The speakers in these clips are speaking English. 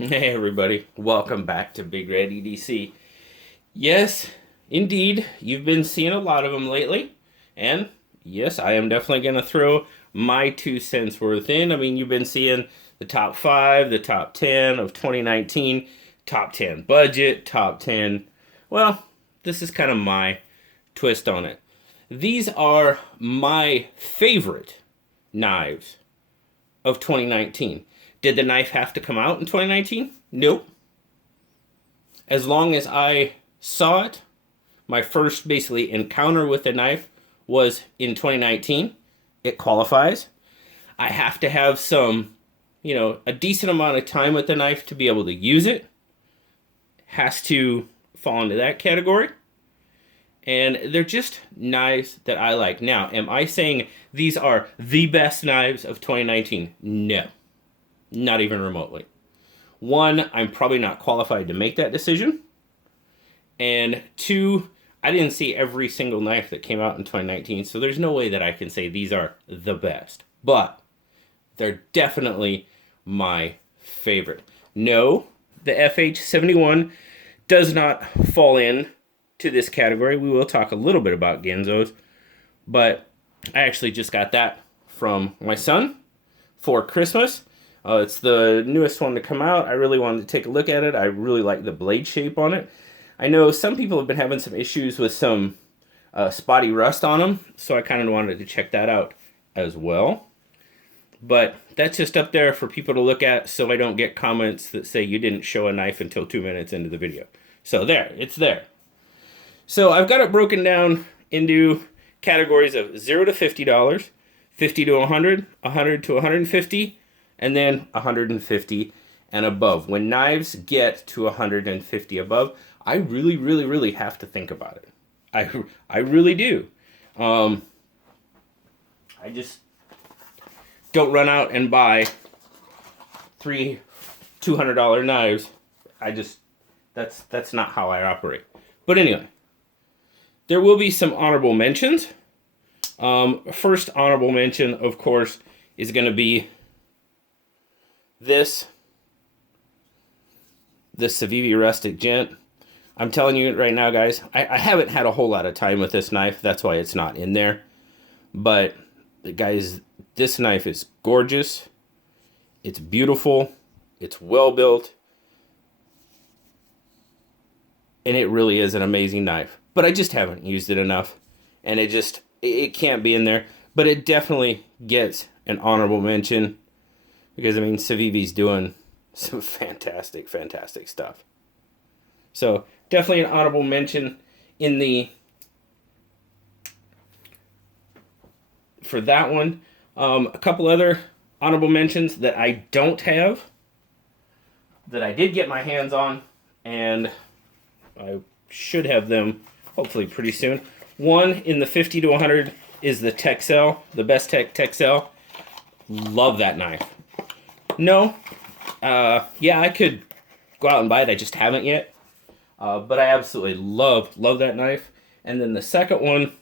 Hey everybody, welcome back to Big Red EDC. Yes, indeed, you've been seeing a lot of them lately, and yes, I am definitely going to throw my 2 cents worth in. I mean, you've been seeing the top 5, the top 10 of 2019, top 10 budget, top 10. Well, this is kind of my twist on it. These are my favorite knives of 2019. Did the knife have to come out in 2019? Nope. As long as I saw it, my first basically encounter with the knife was in 2019. It qualifies. I have to have some, a decent amount of time with the knife to be able to use it. Has to fall into that category. And they're just knives that I like. Now, am I saying these are the best knives of 2019? No. Not even remotely. One, I'm probably not qualified to make that decision. And two, I didn't see every single knife that came out in 2019, so there's no way that I can say these are the best. But they're definitely my favorite. No, the FH71 does not fall in to this category. We will talk a little bit about Genzos, but I actually just got that from my son for Christmas. It's the newest one to come out. I really wanted to take a look at it. I really like the blade shape on it. I know some people have been having some issues with some spotty rust on them, so I kind of wanted to check that out as well. But that's just up there for people to look at so I don't get comments that say you didn't show a knife until 2 minutes into the video. So there, it's there. So I've got it broken down into categories of $0 to $50, $50 to $100, $100 to $150, and then $150 and above. When knives get to $150 above, I really, really, really have to think about it. I really do. I just don't run out and buy 3 $200 knives. That's not how I operate. But anyway, there will be some honorable mentions. First honorable mention, of course, is going to be the Civivi Rustic Gent. I'm telling you right now, guys, I haven't had a whole lot of time with this knife. That's why it's not in there. But, guys, this knife is gorgeous. It's beautiful. It's well built. And it really is an amazing knife. But I just haven't used it enough. And it can't be in there. But it definitely gets an honorable mention. Because, I mean, Civivi's doing some fantastic, fantastic stuff. So, definitely an honorable mention for that one. A couple other honorable mentions that I don't have, that I did get my hands on, and I should have them hopefully pretty soon. One in the 50 to 100 is the Texel, the Bestech Texel. Love that knife. No, yeah, I could go out and buy it. I just haven't yet. But I absolutely love that knife. And then the second one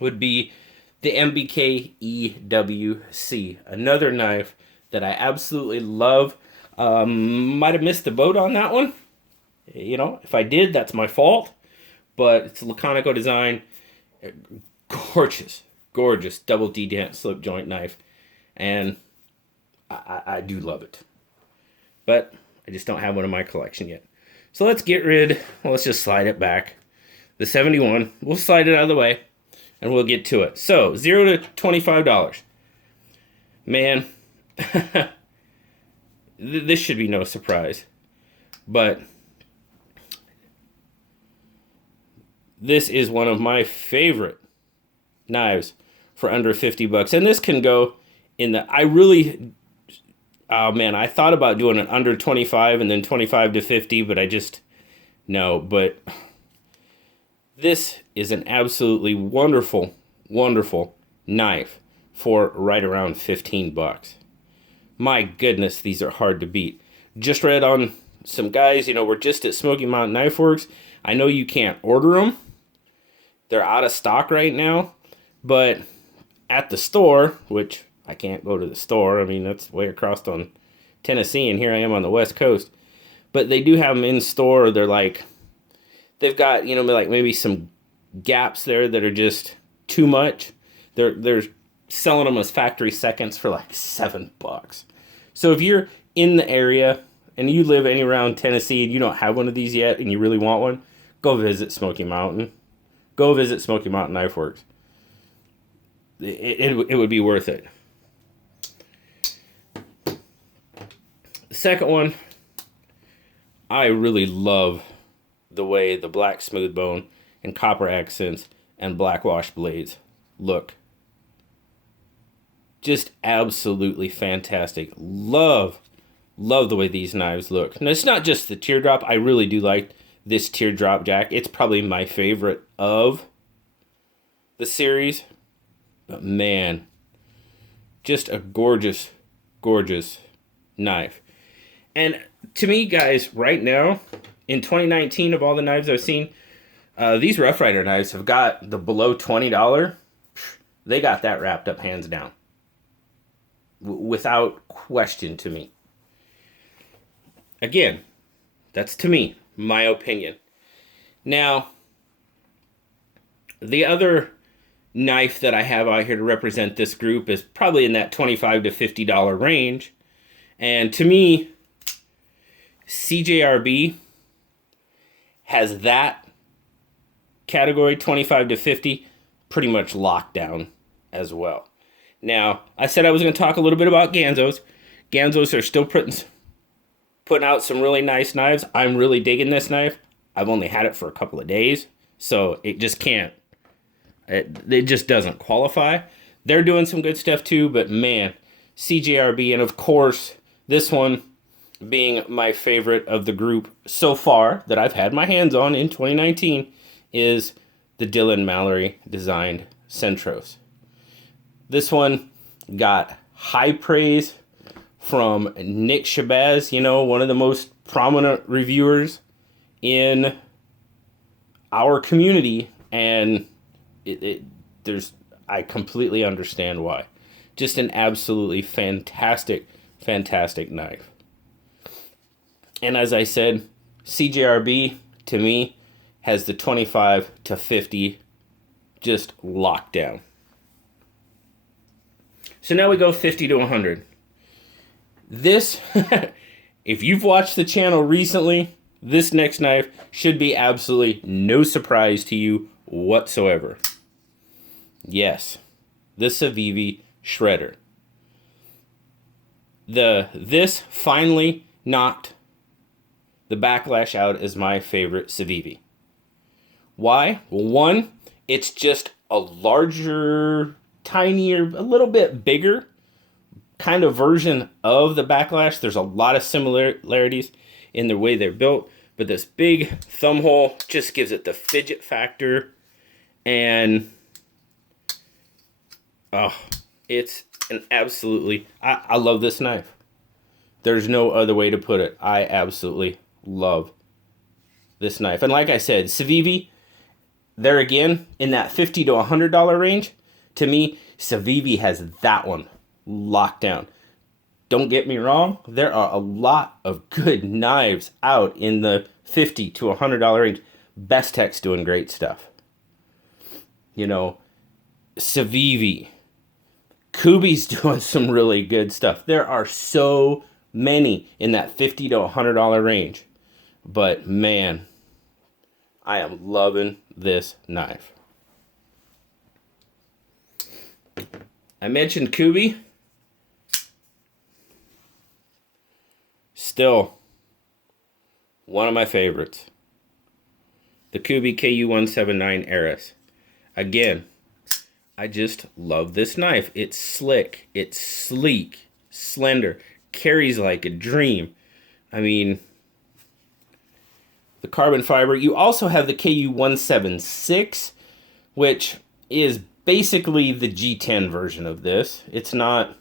would be the MBK EWC, another knife that I absolutely love. Might have missed the boat on that one. If I did, that's my fault. But it's a Laconico design, gorgeous double D-dent slip joint knife, and I do love it. But I just don't have one in my collection yet. So let's just slide it back. The 71, we'll slide it out of the way, and we'll get to it. So, $0 to $25. Man, this should be no surprise. But this is one of my favorite knives for under $50. And this can go in the... Oh man, I thought about doing an under 25 and then 25 to 50, but no. But this is an absolutely wonderful, wonderful knife for right around $15. My goodness, these are hard to beat. Just read on some guys, we're just at Smoky Mountain Knife Works. I know you can't order them. They're out of stock right now, but at the store, which I can't go to the store. I mean, that's way across on Tennessee, and here I am on the West Coast. but they do have them in store. They're like, they've got, you know, like maybe some gaps there that are just too much. They're selling them as factory seconds for like $7. So if you're in the area and you live anywhere around Tennessee and you don't have one of these yet and you really want one, go visit Smoky Mountain. Go visit Smoky Mountain Knife Works. It would be worth it. The second one, I really love the way the black smooth bone and copper accents and black wash blades look. Just absolutely fantastic. Love the way these knives look. And it's not just the teardrop. I really do like this teardrop jack. It's probably my favorite of the series. But man, just a gorgeous, gorgeous knife. And to me, guys, right now, in 2019, of all the knives I've seen, these Rough Rider knives have got the below $20. They got that wrapped up hands down. Without question to me. Again, that's to me, my opinion. Now, the other knife that I have out here to represent this group is probably in that $25 to $50 range. And to me, CJRB has that category, 25 to 50, pretty much locked down as well. Now, I said I was going to talk a little bit about Ganzos. Ganzos are still putting out some really nice knives. I'm really digging this knife. I've only had it for a couple of days, so it just can't. It just doesn't qualify. They're doing some good stuff too, but man, CJRB, and of course, this one being my favorite of the group so far that I've had my hands on in 2019 is the Dylan Mallory designed Centros. This one got high praise from Nick Shabazz, you know, one of the most prominent reviewers in our community, and I completely understand why. Just an absolutely fantastic, fantastic knife. And as I said, CJRB, to me, has the 25 to 50 just locked down. So now we go 50 to 100. This, if you've watched the channel recently, this next knife should be absolutely no surprise to you whatsoever. Yes, the Civivi Shredder. This finally knocked the backlash out as my favorite Civivi. Why? Well, one, it's just a larger, tinier, a little bit bigger kind of version of the backlash. There's a lot of similarities in the way they're built, but this big thumb hole just gives it the fidget factor, and oh, it's an absolutely, I love this knife. There's no other way to put it. I absolutely love this knife. And like I said, Civivi, there again, in that $50 to $100 range, to me, Civivi has that one locked down. Don't get me wrong, there are a lot of good knives out in the $50 to $100 range. Bestech's doing great stuff. You know, Civivi, Kubey's doing some really good stuff. There are so many in that $50 to $100 range. But man, I am loving this knife. I mentioned Kubey. Still one of my favorites. The Kubey KU179 Eris. Again, I just love this knife. It's slick, it's sleek, slender, carries like a dream. I mean, the carbon fiber. You also have the KU176, which is basically the G10 version of this. It's not,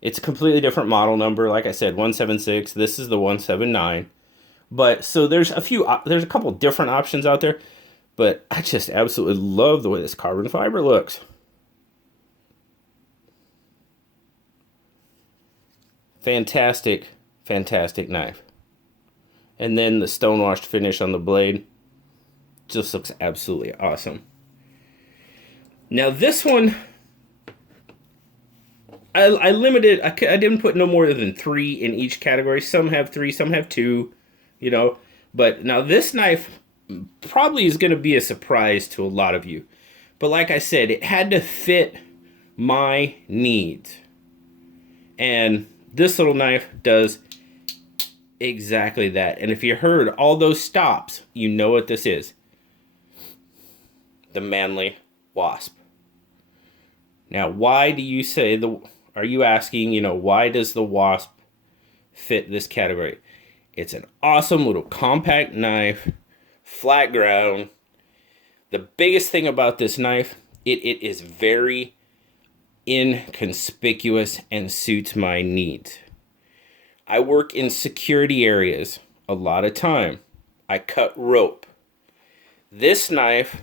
it's a completely different model number. Like I said, 176, this is the 179. But so there's a couple different options out there, but I just absolutely love the way this carbon fiber looks. Fantastic, fantastic knife. And then the stonewashed finish on the blade just looks absolutely awesome. Now this one, I limited, I didn't put no more than 3 in each category. Some have 3, some have 2, you know. But now this knife probably is going to be a surprise to a lot of you. But like I said, it had to fit my needs. And this little knife does exactly that. And if you heard all those stops, you know what this is. The Manley Wasp. Now, why do you say are you asking, you know, why does the Wasp fit this category? It's an awesome little compact knife, flat ground. The biggest thing about this knife, it is very inconspicuous and suits my needs. I work in security areas a lot of time. I cut rope. This knife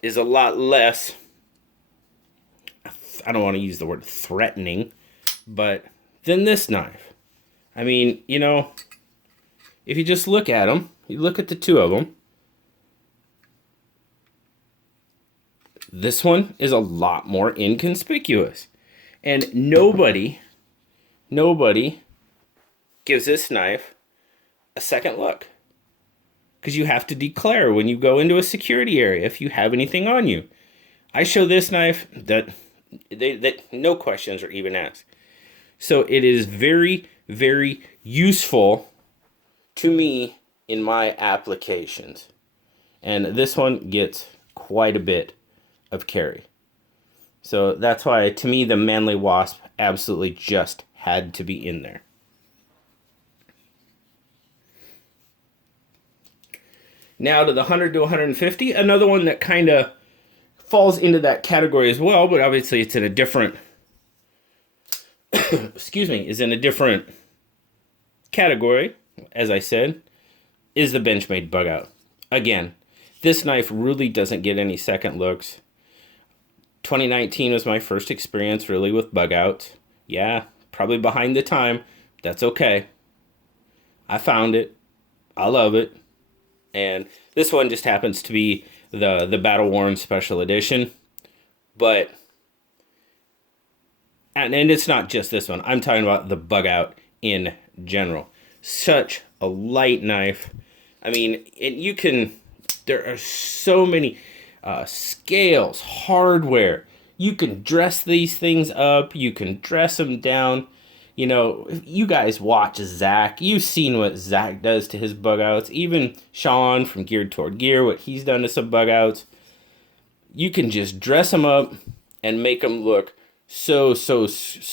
is a lot less, I don't want to use the word threatening, but than this knife. I mean, you know, if you just look at them, you look at the two of them, this one is a lot more inconspicuous. And nobody gives this knife a second look. Because you have to declare when you go into a security area if you have anything on you. I show this knife that no questions are even asked. So it is very, very useful to me in my applications. And this one gets quite a bit of carry. So that's why, to me, the Manley Wasp absolutely just had to be in there. Now to the 100 to 150, another one that kind of falls into that category as well, but obviously it's in a different, is in a different category, as I said, is the Benchmade Bugout. Again, this knife really doesn't get any second looks. 2019 was my first experience really with bugouts. Yeah, probably behind the time. That's okay. I found it. I love it. And this one just happens to be the Battle Worn Special Edition. But, and it's not just this one. I'm talking about the Bugout in general. Such a light knife. I mean, there are so many scales, hardware. You can dress these things up. You can dress them down. You know, you guys watch Zach. You've seen what Zach does to his bugouts. Even Sean from Geared Toward Gear, what he's done to some bugouts. You can just dress them up and make them look so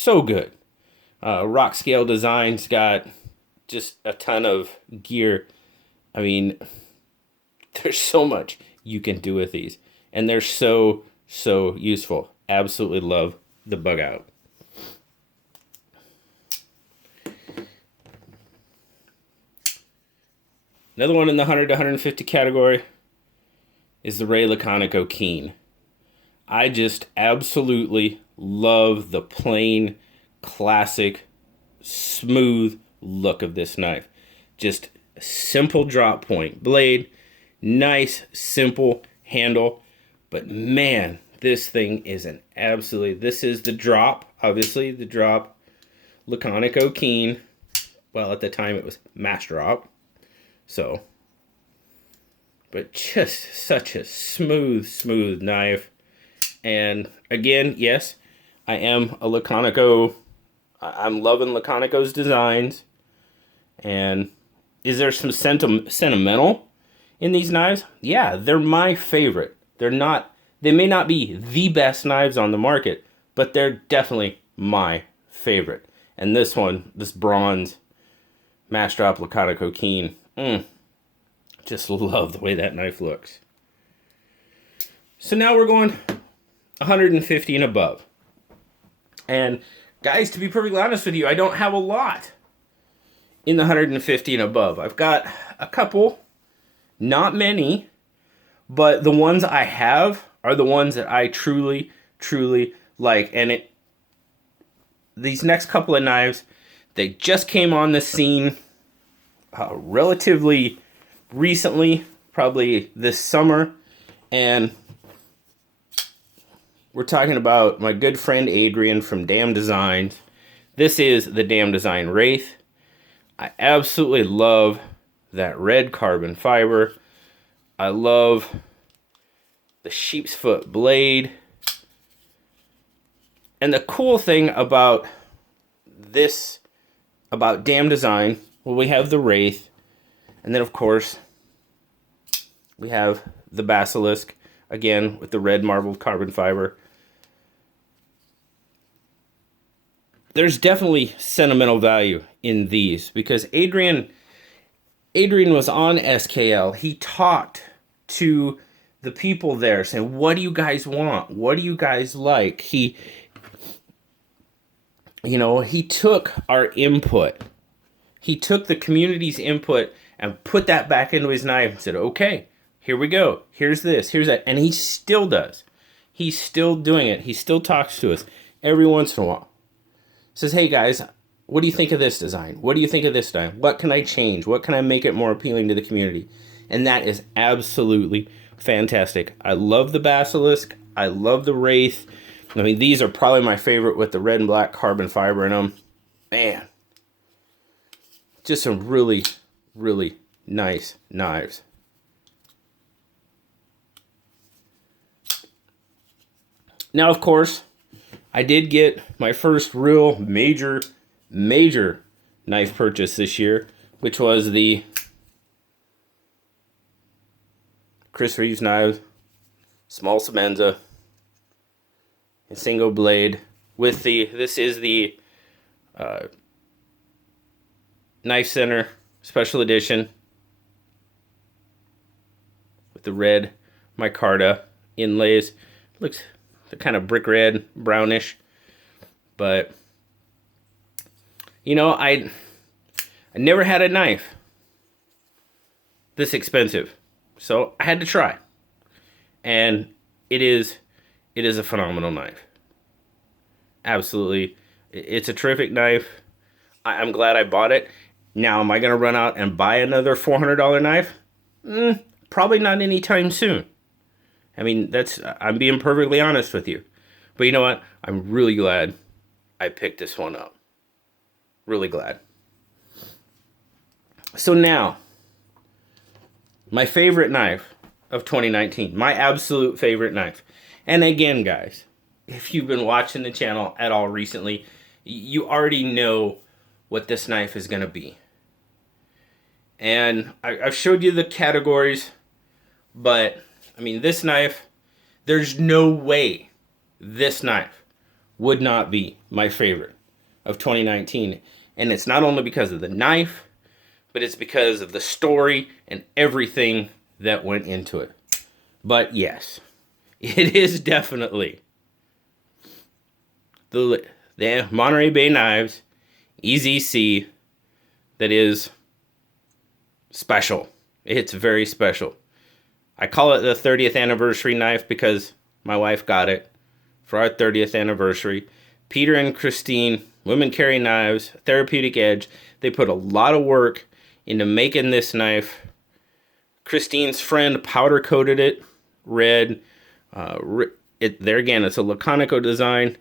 good. Rock Scale Design's got just a ton of gear. I mean, there's so much you can do with these. And they're so useful. Absolutely love the Bugout. Another one in the 100 to 150 category is the Ray Laconico Keen. I just absolutely love the plain, classic, smooth look of this knife. Just a simple drop point blade, nice, simple handle. But man, this thing is an absolutely, this is the drop, obviously, the drop Laconico Keen. Well, at the time it was Massdrop. So, but just such a smooth knife. And again, yes, I am a Laconico. I'm loving Laconico's designs. And is there some sentimental in these knives? Yeah, they're my favorite. They may not be the best knives on the market, but they're definitely my favorite. And this one, this bronze Massdrop Laconico Keen, just love the way that knife looks. So now we're going 150 and above. And guys, to be perfectly honest with you, I don't have a lot in the 150 and above. I've got a couple, not many, but the ones I have are the ones that I truly like. And these next couple of knives, they just came on the scene relatively recently, probably this summer, and we're talking about my good friend Adrian from Damn Designs. This is the Damn Design Wraith. I absolutely love that red carbon fiber. I love the sheep's foot blade. And the cool thing about this, about Damn Design, well, we have the Wraith, and then of course we have the Basilisk, again with the red marbled carbon fiber. There's definitely sentimental value in these because Adrian was on SKL. He talked to the people there saying, what do you guys want? What do you guys like? He took our input. He took the community's input and put that back into his knife and said, okay, here we go. Here's this, here's that. And he still does. He's still doing it. He still talks to us every once in a while. Says, hey guys, what do you think of this design? What do you think of this design? What can I change? What can I make it more appealing to the community? And that is absolutely fantastic. I love the Basilisk. I love the Wraith. I mean, these are probably my favorite with the red and black carbon fiber in them. Man, just some really, really nice knives. Now, of course, I did get my first real major knife purchase this year, which was the Chris Reeves knives, small Sebenza, Insingo blade with this is the Knife Center Special Edition with the red micarta inlays. Looks the kind of brick red, brownish. But, you know, I never had a knife this expensive. So I had to try. And it is a phenomenal knife. Absolutely. It's a terrific knife. I'm glad I bought it. Now, am I going to run out and buy another $400 knife? Probably not anytime soon. I mean, I'm being perfectly honest with you. But you know what? I'm really glad I picked this one up. Really glad. So now, my favorite knife of 2019. My absolute favorite knife. And again, guys, if you've been watching the channel at all recently, you already know what this knife is going to be. And I've showed you the categories, but I mean, this knife, there's no way this knife would not be my favorite of 2019. And it's not only because of the knife, but it's because of the story and everything that went into it. But yes, it is definitely the Monterey Bay Knives EZC that is special. It's very special. I call it the 30th anniversary knife because my wife got it for our 30th anniversary. Peter and Christine, Women Carry Knives, Therapeutic Edge, they put a lot of work into making this knife. Christine's friend powder coated it red. There again, it's a Laconico design.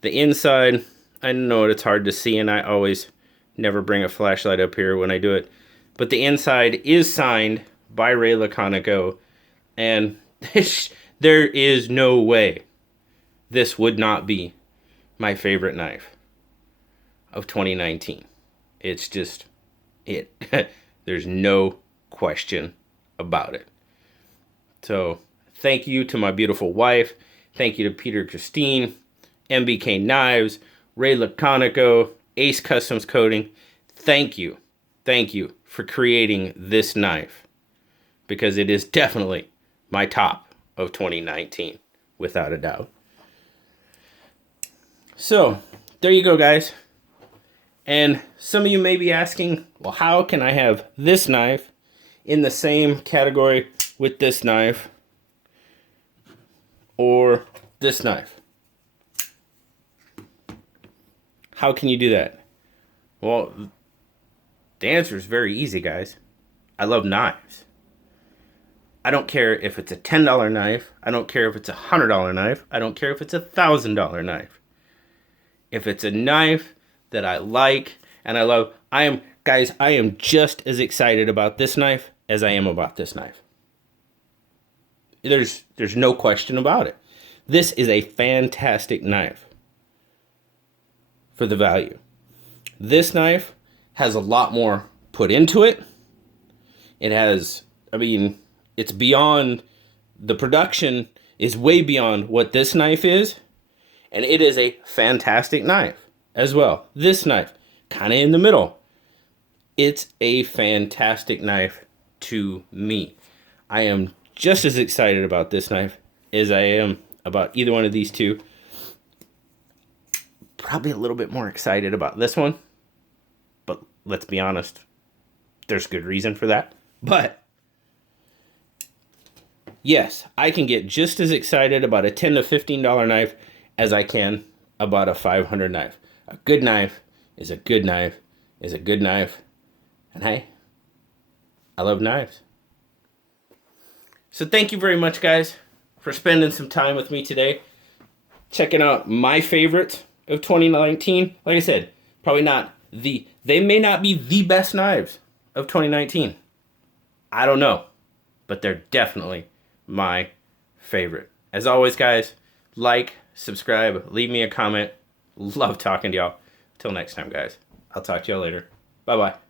The inside, I know it's hard to see, and I always never bring a flashlight up here when I do it. But the inside is signed by Ray Laconico, and there is no way this would not be my favorite knife of 2019. It's just it. There's no question about it. So thank you to my beautiful wife. Thank you to Peter and Christine, MBK Knives, Ray Laconico, Ace Customs Coating. Thank you for creating this knife, because it is definitely my top of 2019, without a doubt. So there you go, guys. And some of you may be asking, well, how can I have this knife in the same category with this knife or this knife? How can you do that? Well, The answer is very easy, guys. I love knives. I don't care if it's a $10 knife. I don't care if it's a $100 knife. I don't care if it's a $1,000 knife. If it's a knife that I like and I love, I am just as excited about this knife as I am about this knife. There's no question about it. This is a fantastic knife for the value. This knife has a lot more put into it. It has, it's beyond, the production is way beyond what this knife is. And it is a fantastic knife as well. This knife, kind of in the middle. It's a fantastic knife to me. I am just as excited about this knife as I am about either one of these two. Probably a little bit more excited about this one. But let's be honest, there's good reason for that. But yes, I can get just as excited about a $10 to $15 knife as I can about a $500 knife. A good knife is a good knife is a good knife. And hey, I love knives. So thank you very much, guys, for spending some time with me today. Checking out my favorites of 2019. Like I said, probably not they may not be the best knives of 2019. I don't know. But they're definitely my favorite. As always, guys, like, subscribe, leave me a comment. Love talking to y'all. Till next time, guys. I'll talk to y'all later. Bye-bye.